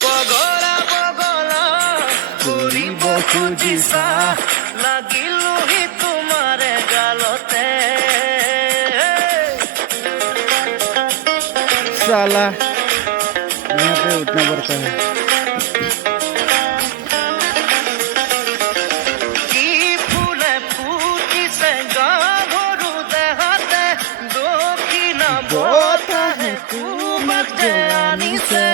পগলা পগলা কৰিব খুজিছা লাগিলোহি তোমাৰ গালতে साला यहाँ पे उठना पड़ता है। কি ফুলে ফুটিছে গাভৰু দেহাতে দক্ষিণা বতাহে কুমাতে আনিছে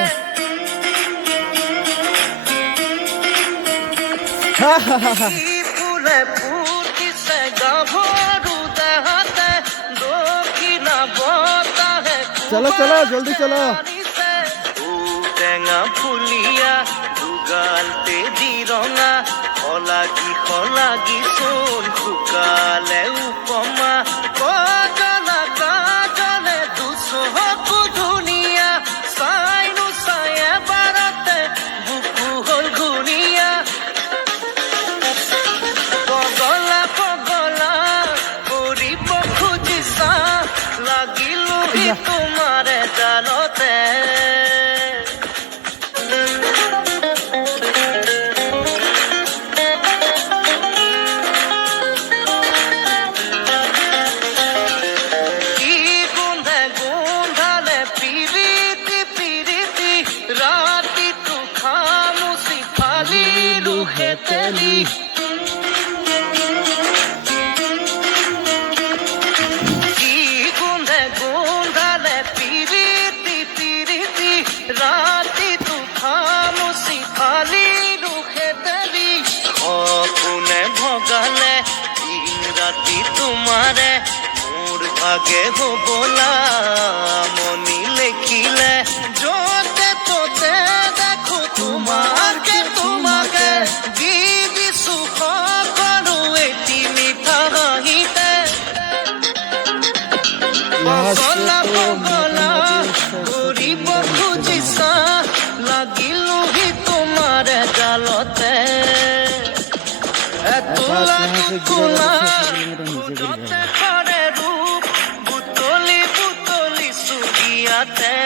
কি ফুলে ফুটিছে গাভৰু দেহাতে দক্ষিণা বতাহে चलो चलो जल्दी चलो। টেঙা ফুলিয়া দুগালতে দিৰঙা সলাগি চোন শুকালে উপমা কজনা কাজনে দুচকু ধুনীয়া চাইনো চাই এবাৰতে বুকু হ'ল ঘূণীয়া পগলা পগলা কৰিব খুজিছা লাগিলোহি তোমাৰ জালতে কি গোন্ধে গোন্ধালে পিৰিতি পিৰিতি ৰাতিটো খামুচি ফালিলো হেতেলি কি গোন্ধে গোন্ধালে পিৰিতি পিৰিতি ৰাতিটো খামুচি ফালিলো হেতেলি সপোনে ভগালে দিন ৰাতি তোমাৰে মোৰ ভাগে হবলা মনি লেখিলে য'তে ত'তে দেখো তোমাকে তোমাকে দি দিছো সকলো এটি মিঠা হাঁহিতে यहाँ से পগলা तो পগলা मोटामोटी কৰিব খুজিছা লাগিলোহি তোমাৰ জালতে এতোলা यहाँ से কোলা गिरेगा तो 600 किलोमीटर नीचे गिर বুটতে जाएगा। কৰে ৰূপ বুটলি বুটলি চুকিয়াতে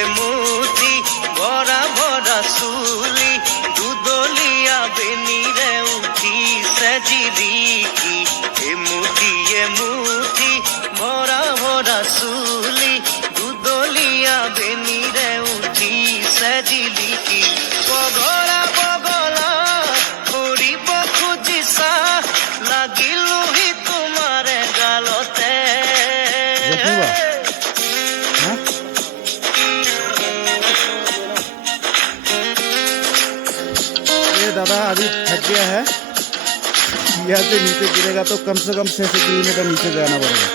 এমুঠি ভৰা ভৰা চুলি দুদলীয়া বেনিৰে উঠিছে জিলিকি এমুঠি ভৰা ভৰা চুলি দুদলীয়া বেনিৰে উঠিছে জিলিকি পগলা পগলা কৰিব খুজিছা লাগিলোহি তোমাৰ গালতে देखूंगा। हाँ? ये दादा अभी थक गया है। यहाँ से नीचे गिरेगा तो कम से कम 600 किलोमीटर नीचे जाना पड़ेगा।